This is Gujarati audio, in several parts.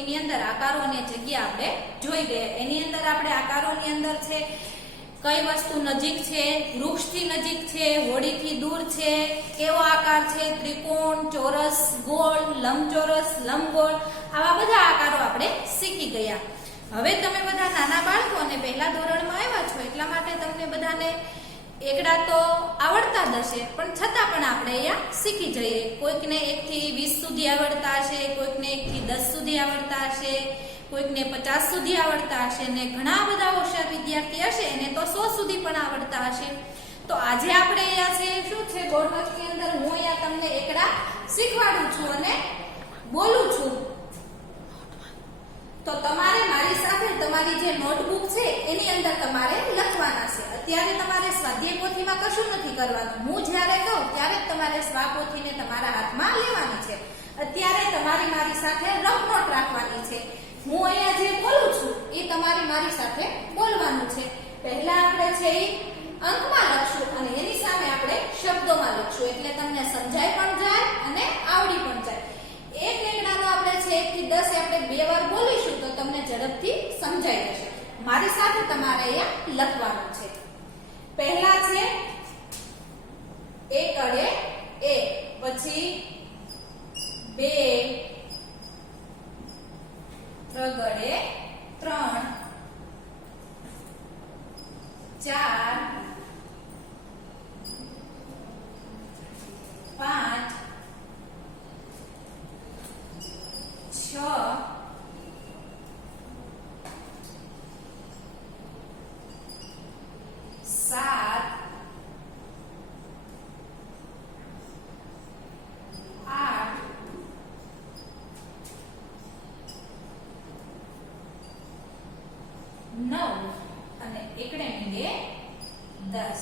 પોથીની અંદર આકારોની જગ્યા આપણે જોઈ ગયા. એની અંદર આપણે આકારોની અંદર છે કઈ વસ્તુ નજીક છે, વૃક્ષથી નજીક છે, હોડીથી દૂર છે, કેવો આકાર છે, ત્રિકોણ, ચોરસ, ગોળ, લંબચોરસ, લંબગોળ, આવા બધા આકારો આપણે શીખી ગયા. હવે તમે બધા નાના બાળકો અને પહેલા ધોરણમાં આવ્યા છો એટલા માટે તમને બધાને એકડા તો આવડતા જ હશે, પણ છતાં પણ આપણે અહીંયા શીખી જઈએ. કોઈકને 1 થી 20 સુધી આવડતા હશે, કોઈકને 1 થી 10 સુધી આવડતા હશે, કોઈકને 50 સુધી આવડતા હશે, ને ઘણા બધા હોશિયાર વિદ્યાર્થી હશે એને તો 100 સુધી પણ આવડતા હશે. તો આજે આપણે અહીંયા છે શું છે બોર્ડની અંદર હું અહીંયા તમને એકડા શીખવાડું છું અને બોલું છું. તો તમારે મારી સાથે તમારી જે નોટબુક છે એની અંદર તમારે લખવાના છે. અત્યારે તમારે સ્વાધ્યાય પોથીમાં કશું નથી કરવાનું. હું જ્યારે કહું ત્યારે જ તમારે સ્વાપોથીને તમારા હાથમાં લેવાની છે. અત્યારે તમારી મારી સાથે રફ નોટ રાખવાની છે. હું અહીંયા જે બોલું છું એ તમારે મારી સાથે બોલવાનું છે. પહેલા આપણે છે એ અંકમાં લખશું અને એની સામે આપણે શબ્દોમાં લખશું, એટલે તમને સમજાય પણ જાય અને આવડી પણ જાય. એક એકડાનો આપણે છે 1 થી 10 આપણે 2 વાર બોલીશું તો તમને ઝડપથી સમજાઈ જશે. મારી સાથે તમારે અહીંયા લખવાનું છે. પહેલા છે 1 અડે 1, પછી 2 ત્રગડે 3, 4, 5, 6, 7, 8, 9 અને એકડે મીંડે 10.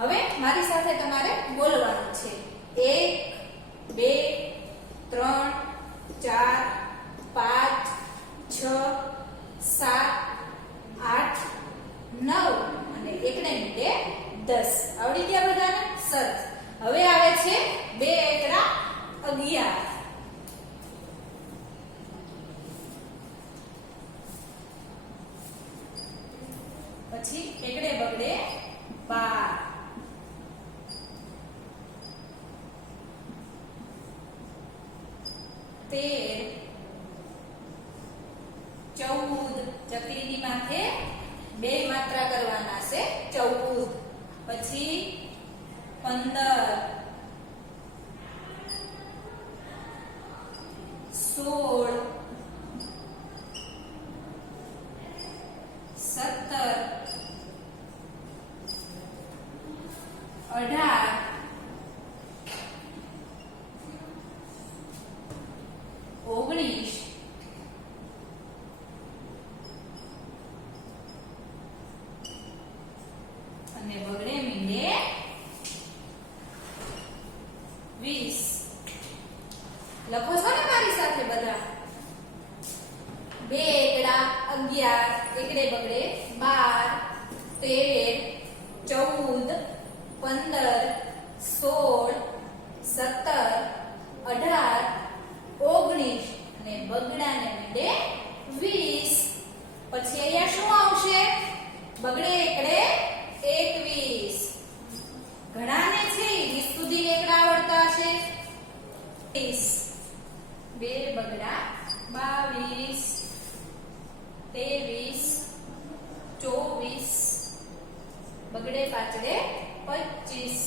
હવે મારી સાથે તમારે બોલવાનું છે. 1 2 3 4 5 6 7 8 9 અને એકડે મીંડે 10. આવડી ગયા બધાને? સરસ. હવે આવે છે 2 એકડા 11, પછી એકડે બગડે 12, 13, 14, ચકલીની માથે 2 માત્રા કરવાના છે 14, પછી 15, 16, 17, 18, 19, અને બગડે મીંડે 20. લખો છો ને મારી સાથે બધા? 2 એકડા 11, એકડે બગડે 12, 13, 14, 15, 16, 17, 18, 19 અને બગડાને મીંડે 20. પછી અહીંયા શું આવશે? બગડે એકડે 21. ઘણાને છે 20 સુધી એકડા આવડતા હશે. 2 બગડા 22, 23, 24, બગડે પાછળે 25,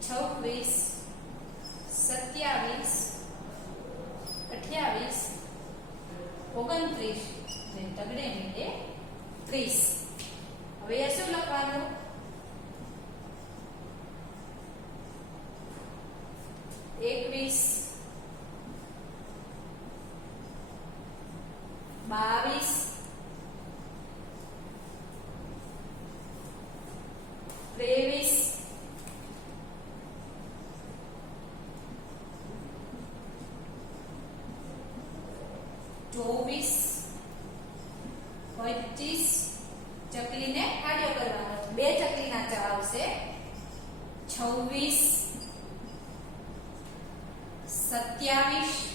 26, 27, 28, 29 અને તગડે મીંડે 30. હવે આ શું લખવાનું? 21, 22, 23, 24, 25, ચકલીને આડ્યો કરવાનો. 2 ચકલીના ચા આવશે. 26, 27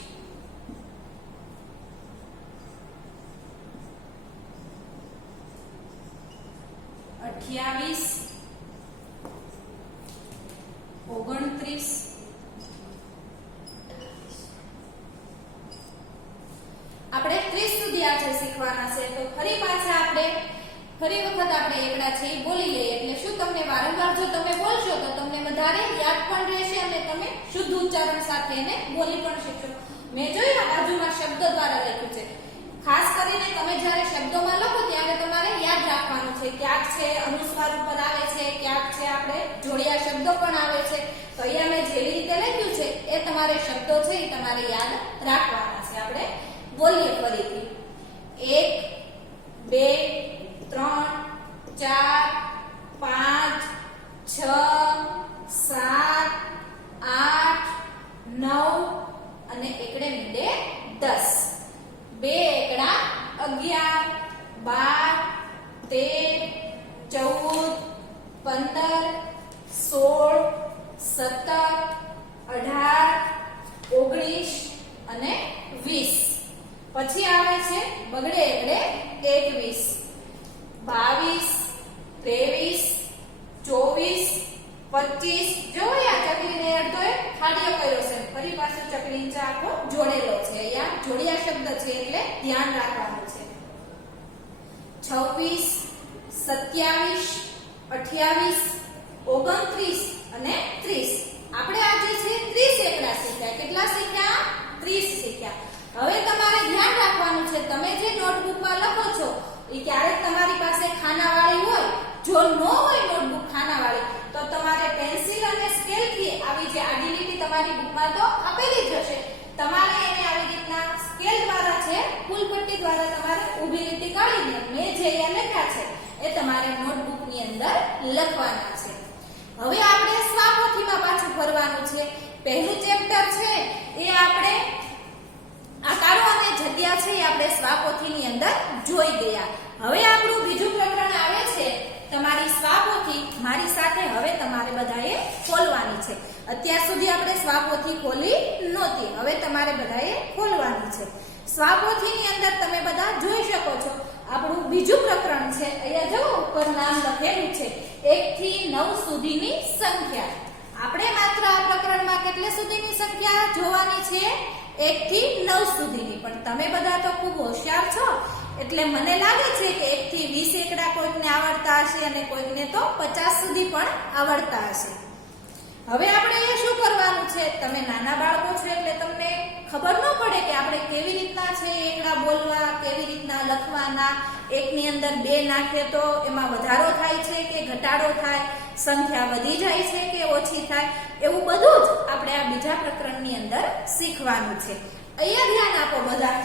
28 29 આપણે 30 સુધી આજે શીખવાના છે તો ફરી પાછા આપણે ફરી વખત આપણે એકડા છે એ બોલી લઈએ એટલે શું તમને વારંવાર જો તમે બોલશો તો તમને વધારે યાદ પણ રહેશે અને તમે શુદ્ધ ઉચ્ચારણ સાથે એને બોલી પણ શીખશો મેં જોયું આ બાજુમાં શબ્દ દ્વારા લખ્યું છે ખાસ કરીને તમે જ્યારે શબ્દોમાં લખો ત્યારે તમારે યાદ રાખવાનું છે ક્યાંક છે અનુસ્વાર ઉપર આવે છે ક્યાંક છે આપણે જોડિયા શબ્દો પણ આવે છે તો અહીંયા મેં જેવી રીતે લખ્યું છે એ તમારે શબ્દો છે એ તમારે યાદ રાખવાના છે આપણે બોલીએ ફરીથી 1 2 3 4 5 6 7 8 9 અને એકડે મીંડે 10 2 એકડા 11 12 13 14 15 16 17 18 19 અને 20 પછી આવે છે બગડે એકડે 21 22 23 24 25 જો આ ચકલીને અડધો ખાડીઓ કર્યો છે ફરી પાછું ચકલી નીચે આખો જોડેલો છે અહીંયા જોડિયા શબ્દ છે એટલે ધ્યાન રાખવાનું છે 26 27 28 29 અને 30 આપણે આજે છે 30 એકડા શીખ્યા કેટલા શીખ્યા 30 શીખ્યા હવે તમારે ધ્યાન રાખવાનું છે તમે જે નોટબુકમાં લખો છો એ ક્યારેક તમારી પાસે ખાનાવાળી હોય જો ન હોય નોટબુક ખાનાવાળી તો તમારે પેન્સિલ અને સ્કેલથી આવી જે આડી લીટી તમારી બુકમાં તો આપેલી જ હશે તમારે એને આવી રીતના સ્કેલ દ્વારા છે ફૂલપટ્ટી દ્વારા તમારે ઊભી લીટી કાઢીને મેં જે અહીંયા લખ્યા છે એ તમારે નોટબુકની અંદર લખવાના છે હવે આપણે સ્વાપોથીમાં પાછું ફરવાનું છે પહેલું ચેપ્ટર છે એ આપણે આકારો અને જગ્યા છે એ આપણે સ્વાપોથીની અંદર જોઈ ગયા હવે આપણું બીજું પ્રકરણ આવે છે તમારી સ્વાપોથી મારી સાથે હવે તમારે બધાએ ખોલવાની છે અત્યાર સુધી આપણે સ્વાપોથી ખોલી નહોતી હવે તમારે બધાએ ખોલવાની છે સ્વાપોથીની અંદર તમે બધા જોઈ શકો છો આપણું બીજું પ્રકરણ છે અહીંયા જો ઉપર નામ લખેલું છે 1 થી 9 સુધીની સંખ્યા આપણે માત્ર આ પ્રકરણમાં કેટલે સુધીની સંખ્યા જોવાની છે 1 થી 9 સુધીની પણ તમે બધા તો ખૂબ હોશિયાર છો એટલે મને લાગે છે કે 1 થી 20 એકડા કોઈકને આવડતા હશે અને કોઈકને તો 50 સુધી પણ આવડતા હશે હવે આપણે એ શું કરવાનું છે તમે નાના બાળકો છો એટલે તમને ખબર ન પડે કે આપણે કેવી રીતના છે એકડા બોલવા કેવી રીતના લખવાના એકની અંદર 2 નાખે તો એમાં વધારો થાય છે કે ઘટાડો થાય સંખ્યા વધી જાય છે કે ઓછી થાય એવું બધું જ આપણે આ બીજા પ્રકરણની અંદર શીખવાનું છે અહીંયા ધ્યાન આપો બધા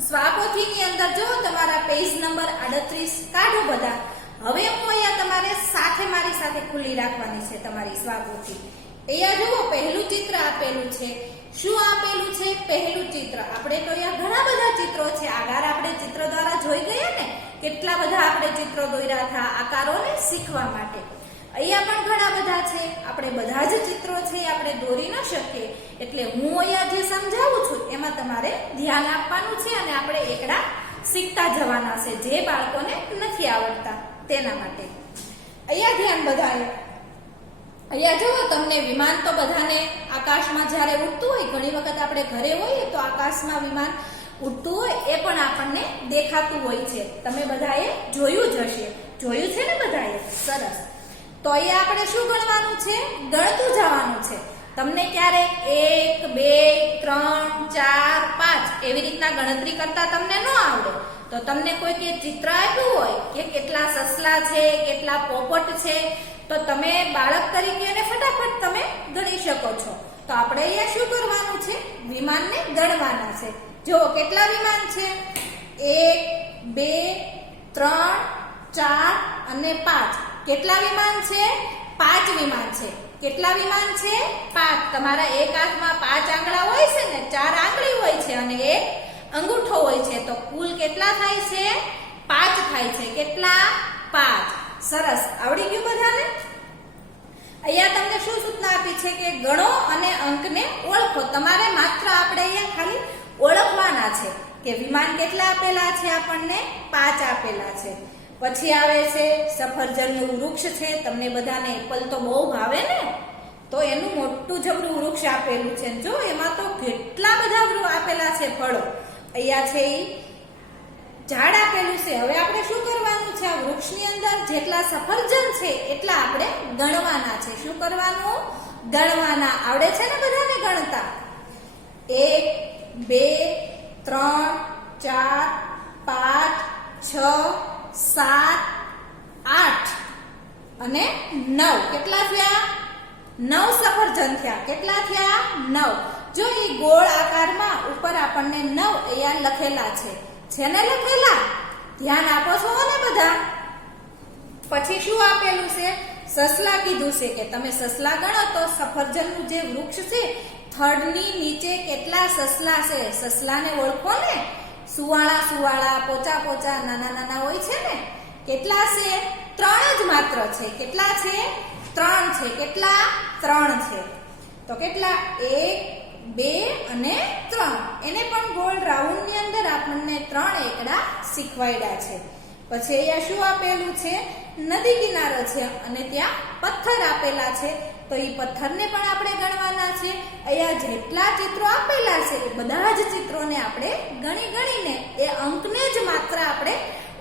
સ્વાપોથીની અંદર જો તમારા પેજ નંબર 38 કાઢો બધા હવે હું અહીંયા તમારે સાથે મારી સાથે ખુલ્લી રાખવાની છે તમારી સ્વાપોથી અહીંયા જુઓ પહેલું ચિત્ર આપેલું છે શું આપેલું છે પહેલું ચિત્ર આપણે તો અહીંયા ઘણા બધા ચિત્રો છે આગળ આપણે ચિત્ર દ્વારા જોઈ ગયા ને કેટલા બધા આપણે ચિત્રો દોર્યા હતા આકારોને શીખવા માટે અહીંયા પણ ઘણા બધા છે આપણે બધા જ ચિત્રો છે આપણે દોરી ન શકીએ એટલે હું અહીંયા જે સમજાવું છું એમાં તમારે ધ્યાન આપવાનું છે અને આપણે એકડા શીખતા જવાના છે જે બાળકોને નથી આવડતા તેના માટે અહીંયા ધ્યાન બધાએ અહીંયા જુઓ તમને વિમાન તો બધાને આકાશમાં જ્યારે ઉડતું હોય ઘણી વખત આપણે ઘરે હોઈએ તો આકાશમાં વિમાન ઉડતું હોય એ પણ આપણને દેખાતું હોય છે તમે બધાએ જોયું જ હશે જોયું છે ને બધાએ સરસ તો અહીંયા આપણે શું ગણવાનું છે ગણતું જવાનું છે તમને ક્યારેક 1 2 3 4 5 એવી રીતના ગણતરી કરતા તમને ન આવડે તો તમને કોઈકે ચિત્ર આપ્યું હોય કે કેટલા સસલા છે કેટલા પોપટ છે તો તમે બાળક તરીકે એને ફટાફટ તમે ગણી શકો છો તો આપણે અહીંયા શું કરવાનું છે વિમાનને ગણવાના છે જો કેટલા વિમાન છે 1 2 3 4 અને 5 કેટલા વિમાન છે 5 વિમાન છે કેટલા વિમાન છે 5 તમારા એક હાથમાં 5 આંગળા હોય છે ને 4 આંગળી હોય છે અને એક અંગૂઠો હોય છે તો કુલ કેટલા થાય છે 5 થાય છે કેટલા 5 સરસ આવડી ગયું બધાને અહીંયા તમને શું સૂચના આપી છે કે ગણો અને અંકને ઓળખો. તમારે માત્ર આપણે અહીંયા ખાલી ઓળખવાના છે કે વિમાન કેટલા આપેલા છે, આપણને 5 આપેલા છે. પછી આવે છે સફરજનનું વૃક્ષ છે. તમને બધાને એપલ તો બહુ ભાવે ને, તો એનું મોટું જબરું વૃક્ષ આપેલું છે. જો એમાં તો કેટલા બધા આપેલા છે ફળો. અહીંયા છે ઈ ઝાડ આપેલું છે. હવે આપણે શું કરવાનું છે, આ વૃક્ષની અંદર જેટલા સફરજન છે એટલા આપણે ગણવાના છે. શું કરવાનું? ગણવાના. આવડે છે ને બધાને ગણતા? 1 2 3 4 5 6 7 8 અને 9. કેટલા થયા? 9 સફરજન થયા. કેટલા થયા? 9. જો એ ગોળ આકારમાં ઉપર આપણને 9 અહીંયા લખેલા છે ને લખેલા? ધ્યાન આપો છો ને બધા? પછી શું આપેલું છે? સસલા કીધું છે કે તમે સસલા ગણો તો સફરજનનું જે વૃક્ષ છે થડની નીચે કેટલા સસલા છે, સસલાને ઓળખો ને? સુવાળા સુવાળા, પોચા પોચા, નાના નાના હોય છે ને. કેટલા છે? 3 જ માત્ર છે. કેટલા છે? 3 છે. કેટલા? 3 છે. તો કેટલા? 1 2 અને 3. એને પણ ગોળ રાઉન્ડ ની અંદર આપણને 3 એકડા શીખવાડ્યા છે. પછી અહીંયા શું આપેલું છે? નદી કિનારો છે અને ત્યાં પથ્થર આપેલા છે. તો એ પથ્થરને પણ આપણે ગણવાના છે. અહીંયા જેટલા ચિત્રો આપેલા છે એ બધા જ ચિત્રોને આપણે ગણી ગણીને એ અંકને જ માત્ર આપણે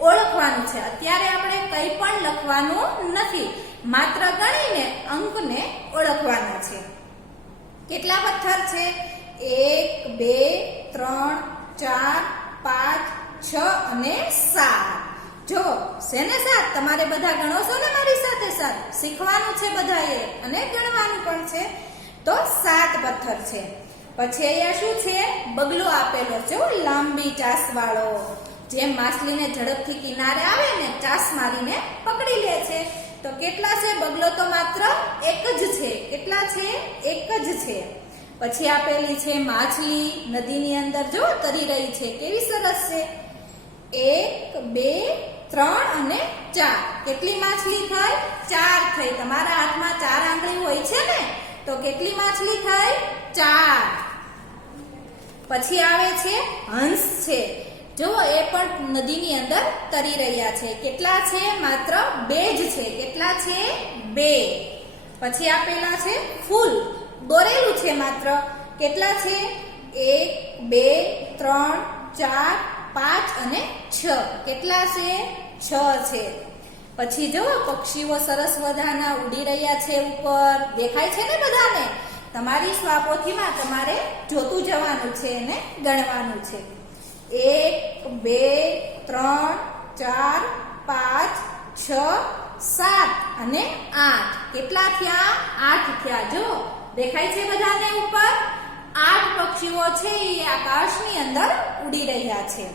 ઓળખવાનું છે. અત્યારે આપણે કંઈ પણ લખવાનું નથી, માત્ર ગણીને અંકને ઓળખવાના છે. કેટલા પથ્થર છે? 1 2 3 4 5 6 અને 7. જો છે ને 7? તમારે બધા ગણો છો ને મારી સાથે? 7 શીખવાનું છે બધાએ અને ગણવાનું પણ છે. તો 7 પથ્થર છે. પછી અહીંયા શું છે? બગલો આપેલો છે, લાંબી ચાસ વાળો. જેમ માછલીને ઝડપથી કિનારે આવે ને ચાસ મારીને પકડી લે છે. તો કેટલા છે? બગલો તો માત્ર 1 જ છે. કેટલા છે? 1 જ છે. પછી આપેલી છે માછલી નદીની અંદર જો તરી રહી છે. કેવી સરસ છે! 1 2 3 અને 4. કેટલી માછલી થઈ? 4 થઈ. તમારા હાથમાં 4 આંગળી હોય છે ને, તો કેટલી માછલી થઈ? 4. પછી આવે છે હંસ છે. જો એ પણ નદીની અંદર તરી રહ્યા છે. કેટલા છે? માત્ર 2 જ છે. કેટલા છે? 2. પછી આપેલા છે ફૂલ, દોરેલું છે માત્ર. કેટલા છે? 1 2 3 4 5 અને 6. કેટલા છે? 6 છે. પછી જો પક્ષીઓ સરસ મજાના ઉડી રહ્યા છે ઉપર. દેખાય છે ને બધાને? તમારી સ્વાપોથીમાં તમારે જોતું જવાનું છે અને ગણવાનું છે. 1 2 3 4 5 6 7 અને 8. કેટલા થયા? 8 થયા. જો દેખાય છે બધાને ઉપર? 8 પક્ષીઓ છે એ આકાશની અંદર ઉડી રહ્યા છે.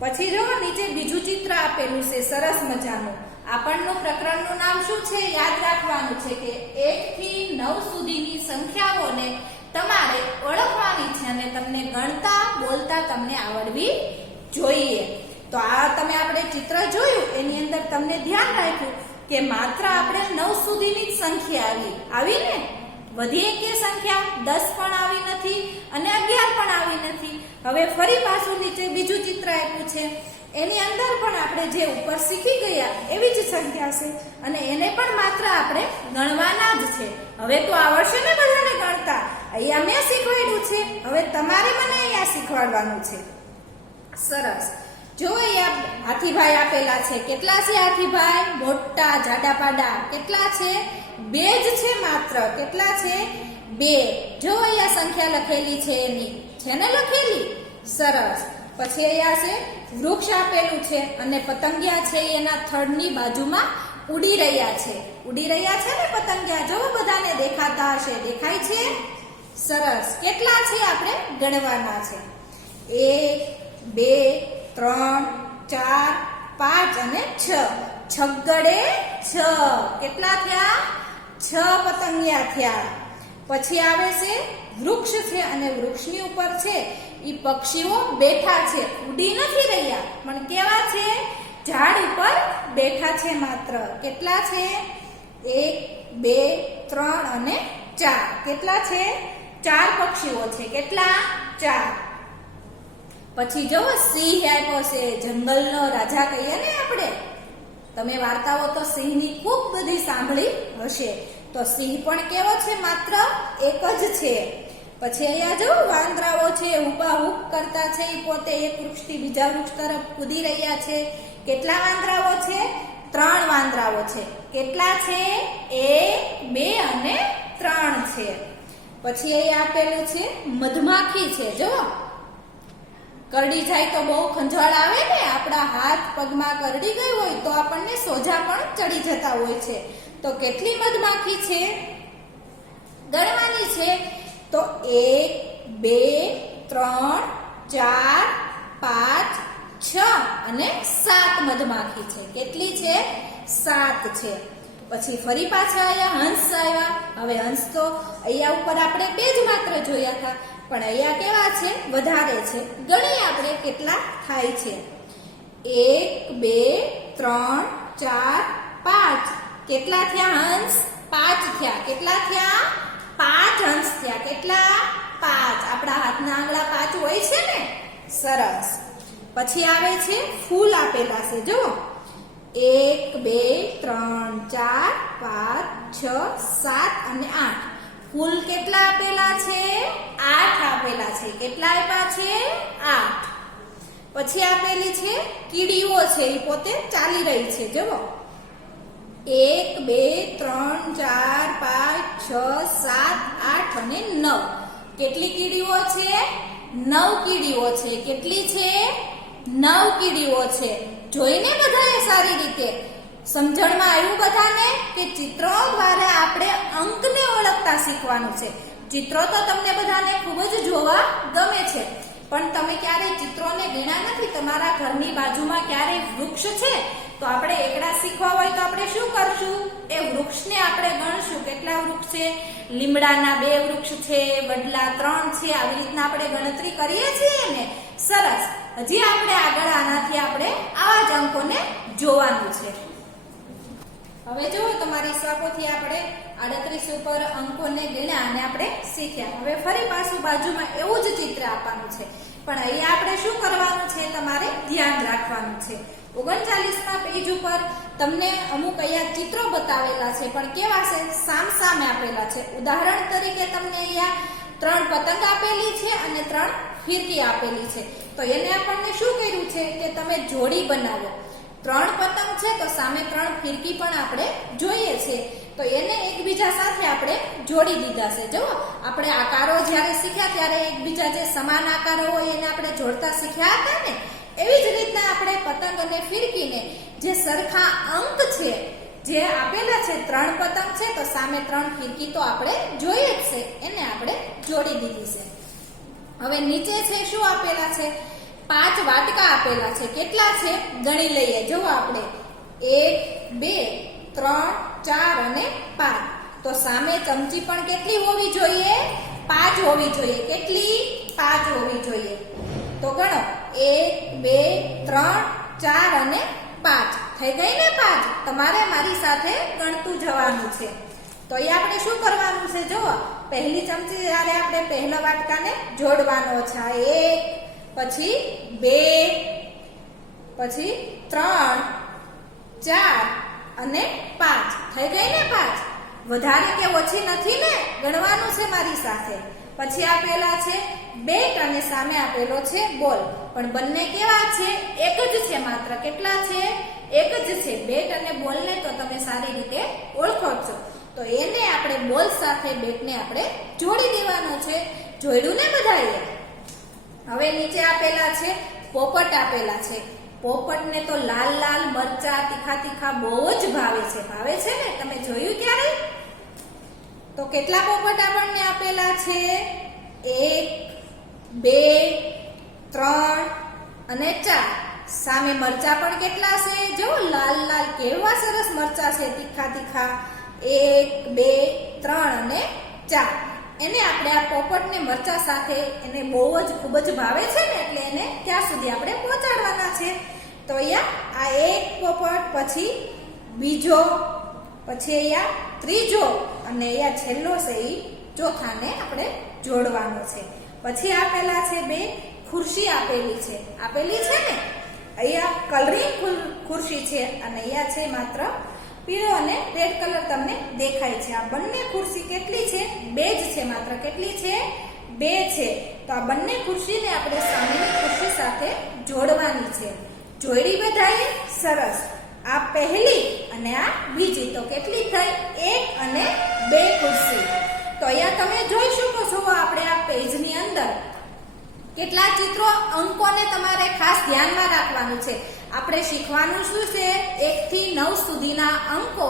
પછી જો નીચે બીજું ચિત્ર આપેલું છે સરસ મજાનું. આપણનું પ્રકરણનું નામ શું છે? યાદ રાખવાનું છે કે 1 થી 9 સુધીની સંખ્યાઓને તમારે ઓળખવાની છે અને તમને ગણતા બોલતા તમને આવડવી જોઈએ. તો આ તમે આપણે ચિત્ર જોયું એની અંદર તમને ધ્યાન રાખ્યું કે માત્ર આપણે 9 સુધીની જ સંખ્યા આવી ને? વધી એકે સંખ્યા 10 પણ આવી નથી અને 11 પણ આવી નથી. હવે ફરી પાછું નીચે બીજું ચિત્ર આપ્યું છે. એની અંદર પણ આપણે જે ઉપર શીખી ગયા એવી જ સંખ્યા છે અને એને પણ માત્ર આપણે ગણવાના જ છે. હવે તો આવડશે ને બધાને ગણતા? અહીંયા મેં શીખવાડ્યું છે, હવે તમારે મને અહીંયા શીખવાડવાનું છે. સરસ. જો અહીંયા હાથીભાઈ આપેલા છે. કેટલા છે હાથીભાઈ? મોટા જાડા પાડા. કેટલા છે? 2 જ છે માત્ર. કેટલા છે? 2. જો અહીંયા સંખ્યા લખેલી છે એની, છે ને લખેલી? સરસ. પછી અહીંયા છે વૃક્ષ આપેલું છે અને પતંગિયા છે એના થડની બાજુમાં ઉડી રહ્યા છે. ઉડી રહ્યા છે ને પતંગિયા? જો બધાને દેખાતા હશે. દેખાય છે? સરસ. કેટલા છે? આપણે ગણવાના છે. 1 2 3 4 5 અને 6. છગડે 6. કેટલા થયા? 6 પતંગિયા થયા. પછી આવે છે વૃક્ષ છે અને વૃક્ષની ઉપર છે ઈ પક્ષીઓ બેઠા છે. ઉડી નથી રહ્યા પણ કેવા છે? ઝાડ ઉપર બેઠા છે માત્ર. કેટલા છે? 1 2 3 અને 4 કેટલા છે 4 પક્ષીઓ છે કેટલા 4 પછી જો સિંહ આપ્યો છે જંગલનો રાજા કહીએ ને આપણે તમે વાર્તાઓ તો સિંહની ખૂબ બધી સાંભળી હશે તો સિંહ પણ કેવો છે માત્ર એક જ છે પછી અહીંયા જો વાંદરાઓ છે હુબાહુબ કરતા છે એ પોતે એક વૃક્ષથી બીજા વૃક્ષ તરફ કૂદી રહ્યા છે કેટલા વાંદરાઓ છે 3 વાંદરાઓ છે કેટલા છે 1 2 અને 3 છે પછી અહીંયા આપેલું છે મધમાખી છે જો કરડી જાય તો બહુ ખંજવાળ આવે ને આપણા હાથ પગમાં કરડી ગઈ હોય તો આપણને સોજા પણ ચડી જતા હોય છે તો કેટલી મધમાખી છે ગણવાની છે તો 1 2 3 4 5 6 અને 7 મધમાખી છે કેટલી છે 7 છે પછી ફરી પાછા અહીંયા હંસ આવ્યા હવે હંસ તો અહીંયા ઉપર આપણે 2 જ માત્ર જોયા હતા પણ અહીંયા કેવા છે વધારે છે ગણીએ આપણે કેટલા થાય છે 1 2 3 4 5 કેટલા થયા હંસ 5 થયા કેટલા થયા 5 હંસ થયા કેટલા 5 આપણા હાથના આંગળા 5 હોય છે ને સરસ પછી આવે છે ફૂલ આપેલા છે જો 1 2 3 4 5 6 7 અને 8 ફૂલ કેટલા આપેલા છે 8 આપેલા છે કેટલા આપ્યા છે 8 પછી આપેલી છે કીડીઓ છે એ પોતે ચાલી રહી છે જુઓ 1 2 3 4 5 6 7 8 અને 9 કેટલી કીડીઓ છે 9 કીડીઓ છે કેટલી છે 9 કીડીઓ છે જોઈને બધાએ સારી રીતે સમજણમાં આવ્યું બધાને કે ચિત્રો દ્વારા આપણે અંકને ઓળખતા શીખવાનું છે ચિત્રો તો તમને બધાને ખૂબ જ જોવા ગમે છે પણ તમે ક્યારેય ચિત્રોને ગણ્યા નથી તમારા ઘરની બાજુમાં ક્યારેય વૃક્ષ છે તો આપણે એકડા શીખવા હોય તો આપણે શું કરશું એ વૃક્ષને આપણે ગણશું કેટલા વૃક્ષ છે લીમડાના 2 વૃક્ષ છે વડલા 3 છે આવી રીતના આપણે ગણતરી કરીએ છીએ ને સરસ હજી આપણે આગળ આનાથી આપણે આવા જ અંકોને જોવાનું છે હવે જો તમારી સ્વાપોથી આપણે 38 ઉપર અંકોને ગણ્યા અને આપણે શીખ્યા હવે ફરી પાછું બાજુમાં એવું જ ચિત્ર આપવાનું છે પણ અહીંયા આપણે શું કરવાનું છે તમારે ધ્યાન રાખવાનું છે 39ના પેજ ઉપર તમને અમુક અહીંયા ચિત્રો બતાવેલા છે પણ કેવા છે સામે આપેલા છે ઉદાહરણ તરીકે તમને અહીંયા 3 પતંગ આપેલી છે અને 3 ફિરકી આપેલી છે તો એને આપણને શું કર્યું છે કે તમે જોડી બનાવો 3 પતંગ છે તો સામે 3 ફિરકી પણ આપણે જોઈએ છે તો એને એકબીજા સાથે આપણે જોડી દીધા છે જો આપણે આકારો જ્યારે શીખ્યા ત્યારે એકબીજા જે સમાન આકારો હોય એને આપણે જોડતા શીખ્યા હતા ને એવી જ રીતના આપણે પતંગ અને ફિરકીને જે સરખા અંક છે જે આપેલા છે 3 પતંગ છે તો સામે 3 ફિરકી તો આપણે જોઈએ જ છે એને આપણે જોડી દીધી છે હવે નીચે છે શું આપેલા છે 5 વાટકા આપેલા છે કેટલા છે ગણી લઈએ જો આપણે 1 2 3 4 અને 5 તો સામે ચમચી પણ કેટલી હોવી જોઈએ 5 હોવી જોઈએ કેટલી 5 હોવી જોઈએ તો ગણો 1 2 3 4 અને 5 થઈ ગઈ ને 5 તમારે મારી સાથે ગણતું જવાનું છે તો એ આપણે શું કરવાનું છે જો પહેલી ચમચી જ્યારે આપણે પહેલા વાટકાને જોડવાનો છે 1 પછી 2 પછી 3 4 અને 5 થઈ ગઈ ને 5 વધારે કે ઓછી નથી ને ગણવાનું છે મારી સાથે પછી આપેલા છે બેટ અને સામે આપેલો છે બોલ પણ બંને કેવા છે એક જ છે માત્ર કેટલા છે એક જ છે બેટ અને બોલને તો તમે સારી રીતે ઓળખો છો તો એને આપણે બોલ સાથે બેટને આપણે જોડી દેવાનો છે જોડ્યું ને બધાએ હવે નીચે આપેલા છે પોપટ આપેલા છે પોપટને તો લાલ લાલ મરચા તીખા બહુ જ ભાવે છે ને તમે જોયું ક્યારે તો કેટલા પોપટ આપણને આપેલા છે 1 2 3 અને 4 સામે મરચા પણ કેટલા છે જો લાલ લાલ કેવા સરસ મરચા છે તીખા 1 2 3 અને 4 એને આપણે આ પોપટને મરચા સાથે એને બહુ જ ખૂબ જ ભાવે છે ને એટલે એને ત્યાં સુધી આપણે પહોંચાડવાના છે તો અહીંયા આ એક પોપટ પછી બીજો પછી અહીંયા ત્રીજો અને અહીંયા છેલ્લો છે એ ચોથાને આપણે જોડવાનો છે. પછી આપેલા છે બે ખુરશી આપેલી છે ને અહીંયા કલરિંગ ખુરશી છે અને અહીંયા છે માત્ર પીળો અને રેડ કલર તમને દેખાય છે. આ બંને ખુરશી કેટલી છે? બે જ છે, માત્ર કેટલી છે? બે છે. તો આ બંને ખુરશીને આપણે સામેની ખુરશી સાથે જોડવાની છે. જોડી બધાએ? સરસ. આ પહેલી અને આ બીજી, તો કેટલી થઈ? એક અને બે ખુરશી. તો અહીંયા તમે જોઈ શકો છો આપણે આ પેજની અંદર કેટલા ચિત્રો, અંકોને તમારે ખાસ ધ્યાનમાં રાખવાનું છે. આપણે શીખવાનું શું છે? 1 થી 9 સુધીના અંકો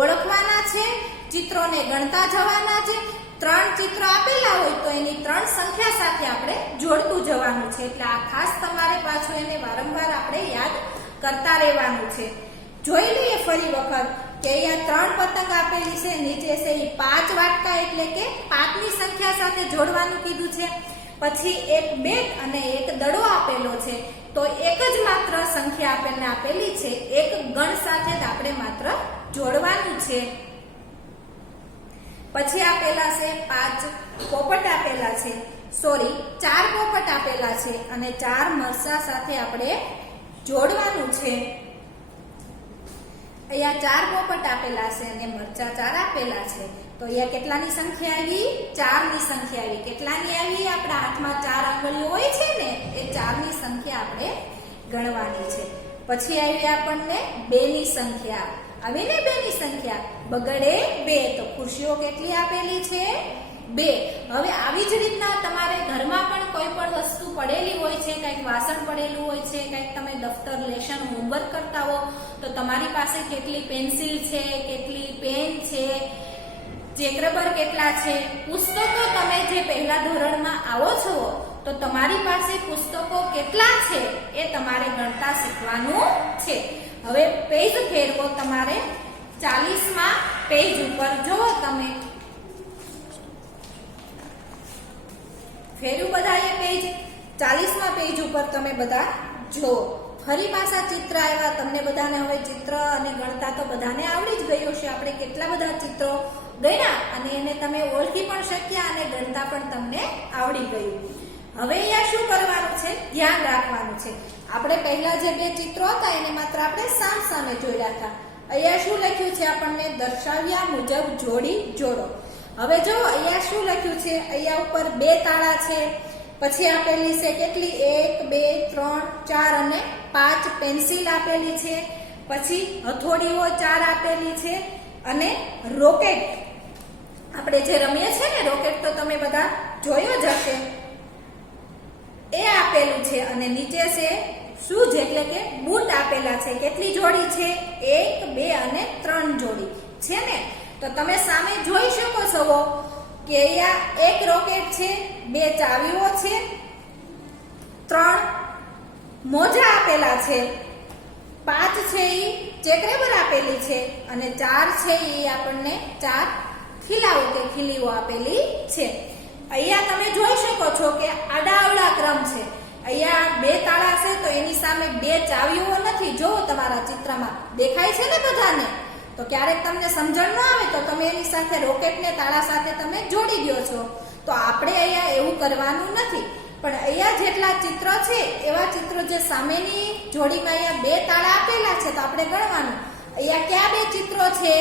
ઓળખવાના છે, ચિત્રોને ગણતા જવાના છે. 3 ચિત્ર આપેલા હોય તો એની 3 સંખ્યા સાથે આપણે જોડતું જવાનું છે. એટલે આ ખાસ તમારે પાછું એને વારંવાર આપણે યાદ કરતા રહેવાનું છે. જોઈ લઈએ ફરી વખત કે અહીંયા 3 પતંગ આપેલી છે, નીચે છે એ 5 વાટકા એટલે કે 5ની સંખ્યા સાથે જોડવાનું કીધું છે. પછી એક બેટ અને એક દડો આપેલો છે, તો એક જ માત્ર સંખ્યા આપણને આપેલી છે, એક ગણ સાથે જ આપણે માત્ર જોડવાનું છે. પછી આપેલા છે 5 પોપટ આપેલા છે, 4 પોપટ આપેલા છે અને 4 મરચા સાથે આપણે જોડવાનું છે. અહીંયા 4 પોપટ આપેલા છે અને મરચા 4 આપેલા છે, તો અહીંયા કેટલાની સંખ્યા આવી? 4ની સંખ્યા આવી. કેટલાની આવી? આપણા હાથમાં 4 આંગળીઓ હોય છે ને, એ 4ની સંખ્યા આપણે ગણવાની છે. પછી આવી આપણને 2ની સંખ્યા આવી ને, 2ની સંખ્યા બગડે 2, તો ખુરશીઓ કેટલી આપેલી છે? 2. હવે આવી જ રીતના તમારે ઘરમાં પણ કોઈ પણ વસ્તુ પડેલી હોય છે, કંઈક વાસણ પડેલું હોય છે, કંઈક તમે દફતર લેશન હોમવર્ક કરતા હો તો તમારી પાસે કેટલી પેન્સિલ છે, કેટલી પેન છે, ચેકરબર કેટલા છે, પુસ્તકો તમે જે પહેલા ધોરણમાં આવો છો તો તમારી પાસે પુસ્તકો કેટલા છે એ તમારે ગણતા શીખવાનું છે. હવે પેજ ફેરવો તમારે 40માં પેજ ઉપર જુઓ, તમે ફેરવું બધા એ પેજ 40માં પેજ ઉપર તમે બધા જુઓ. ફરી પાછા ચિત્ર આવ્યા તમને બધાને. હવે ચિત્ર અને ગણતા તો બધાને આવડી જ ગયું છે. આપણે કેટલા બધા ચિત્રો ગણ્યા અને એને તમે ઓળખી પણ શક્યા અને ગણતા પણ તમને આવડી ગયું. હવે અહીંયા શું કરવાનું છે? ધ્યાન રાખવાનું છે. આપણે પહેલા જે 2 ચિત્રો હતા એને માત્ર આપણે સામે જોડ્યા હતા. અહીંયા શું લખ્યું છે? આપણને દર્શાવ્યા મુજબ જોડી જોડો. હવે જો અહીંયા શું લખ્યું છે? અહીંયા ઉપર 2 તાળા છે, પછી આપેલી છે કેટલી? 1 2 3 4 અને 5 પેન્સિલ આપેલી છે, પછી હથોડીઓ 4 આપેલી છે અને રોકેટ આપણે જે રમીએ છીએ ને, રોકેટ તો તમે બધા જોયો જ હશે, એ આપેલું છે. અને નીચે છે શૂઝ એટલે કે બૂટ આપેલા છે. કેટલી જોડી છે? 1 2 અને 3 જોડી છે ને. તો તમે સામે જોઈ શકો છો કે અહીંયા 1 રોકેટ છે, 2 ચાવીઓ છે, 3 મોજા આપેલા છે, 5 છે એ ચેકરેબર આપેલી છે અને 4 છે એ આપણને 4 ખીલાઓ કે ખીલીઓ આપેલી છે. અહીંયા તમે જોઈ શકો છો કે આડાઅવળા ક્રમ છે. અહીંયા 2 તાળા છે તો એની સામે 2 ચાવીઓ નથી. જો તમારા ચિત્રમાં દેખાય છે ને બધાને, તો ક્યારેક તમને સમજણ ન આવે તો તમે એની સાથે રોકેટને તાળા સાથે તમે જોડી દો છો. તો આપણે અહીંયા એવું કરવાનું નથી. પણ અહીંયા જેટલા ચિત્ર છે એવા ચિત્રો જે સામેની જોડીમાં અહીંયા 2 તાળા આપેલા છે તો આપણે ગણવાનું. અહીંયા કયા 2 ચિત્રો છે?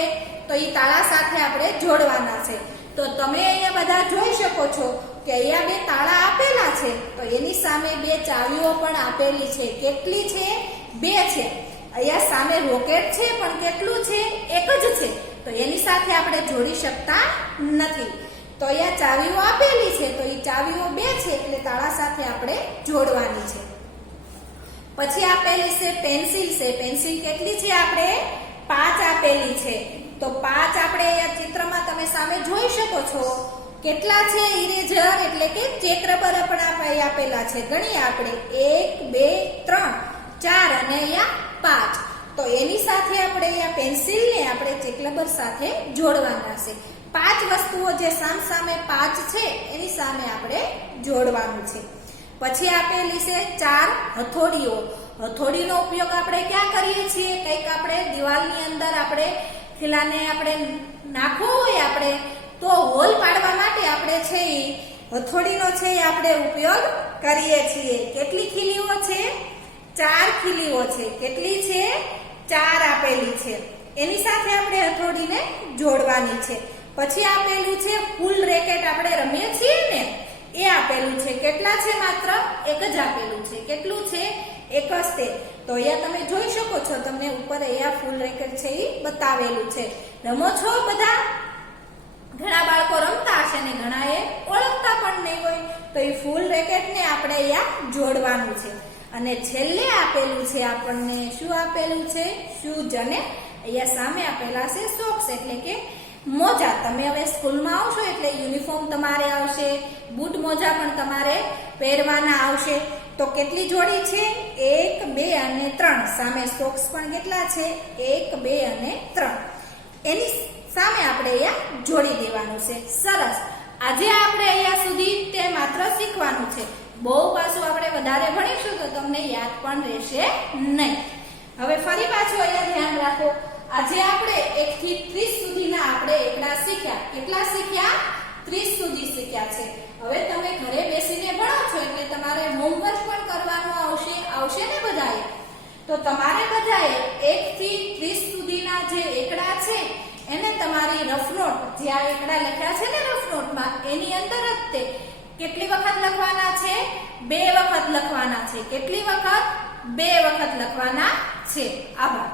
તો એ તાળા સાથે આપણે જોડવાના છે. તો તમે અહીંયા બધા જોઈ શકો છો કે અહીંયા 2 તાળા આપેલા છે તો એની સામે 2 ચાવીઓ પણ આપેલી છે. કેટલી છે? 2 છે. અહીંયા સામે રોકેટ છે પણ કેટલું છે? 1 જ છે. તો એની સાથે આપણે જોડી શકતા નથી. તો અહીંયા ચાવીઓ આપેલી છે તો એ ચાવીઓ 2 છે એટલે તાળા સાથે આપણે જોડવાની છે. પછી આપેલી છે પેન્સિલ છે. પેન્સિલ કેટલી છે? આપણે 5 આપેલી છે. તો 5 આપણે અહીંયા ચિત્રમાં તમે સામે જોઈ શકો છો. કેટલા છે? ઇરેઝર એટલે કે ચેકરબર પણ આપેલા છે. ગણીએ આપણે 1 2 3 4 અને અહીંયા 5. તો એની સાથે આપણે અહીંયા પેન્સિલને આપણે ચેકરબર સાથે જોડવાના છે. 5 વસ્તુઓ જે સામે 5 છે એની સામે આપણે જોડવાનું છે. પછી આપેલી છે 4 હથોડીઓ. હથોડીનો ઉપયોગ આપણે ક્યાં કરીએ છીએ? કંઈક આપણે દિવાલની અંદર આપણે થેલાને આપણે નાખવો હોય આપણે તો હોલ પાડવા માટે આપણે છે એ હથોડીનો છે એ આપણે ઉપયોગ કરીએ છીએ. કેટલી ખીલીઓ છે? 4 ખીલીઓ છે. કેટલી છે? 4 આપેલી છે. એની સાથે આપણે હથોડીને જોડવાની છે. પછી આપેલું છે ફૂલ રેકેટ આપણે રમીએ છીએ ને એ આપેલું છે. કેટલા છે? માત્ર એક જ આપેલું છે. કેટલું છે? એક જ તે. તો અહીંયા તમે જોઈ શકો છો, તમને ઉપર અહીંયા ફૂલ રેકેટ છે એ બતાવેલું છે. રમો છો બધા? ઘણા બાળકો રમતા હશે ને ઘણાએ ઓળખતા પણ નહીં હોય. તો એ ફૂલ રેકેટને આપણે અહીંયા જોડવાનું છે. અને છેલ્લે આપેલું છે આપણને શું આપેલું છે? શૂઝ. અને અહીંયા સામે આપેલા છે સોક્સ એટલે કે મોજા. તમે હવે સ્કૂલમાં આવશો એટલે યુનિફોર્મ તમારે આવશે, બૂટ મોજા પણ તમારે પહેરવાના આવશે. તો કેટલી જોડી છે? 1 2 અને 3. સામે સોક્સ પણ કેટલા છે? 1 2 અને 3. એની સામે આપણે અહીંયા જોડી દેવાનું છે. સરસ. આજે આપણે અહીંયા સુધી તે માત્ર શીખવાનું છે. બહુ પાછું આપણે વધારે ભણીશું તો તમને યાદ પણ રહેશે નહીં. હવે ફરી પાછું અહીંયા ધ્યાન રાખો. આજે આપણે 1 થી 30 સુધીના આપણે એકડા શીખ્યા. કેટલા શીખ્યા? 30 સુધી શીખ્યા છે. હવે તમે ઘરે બેસીને ભણો છો એટલે તમારે હોમવર્ક પણ કરવાનું આવશે ને બધાએ. તો તમારે બધાએ 1 થી 30 સુધીના જે એકડા છે એને તમારી રફ નોટ, જે આ એકડા લખ્યા છે ને રફ નોટમાં, એની અંદર જ તે કેટલી વખત લખવાના છે? 2 વખત લખવાના છે. કેટલી વખત? 2 વખત લખવાના છે. આભાર.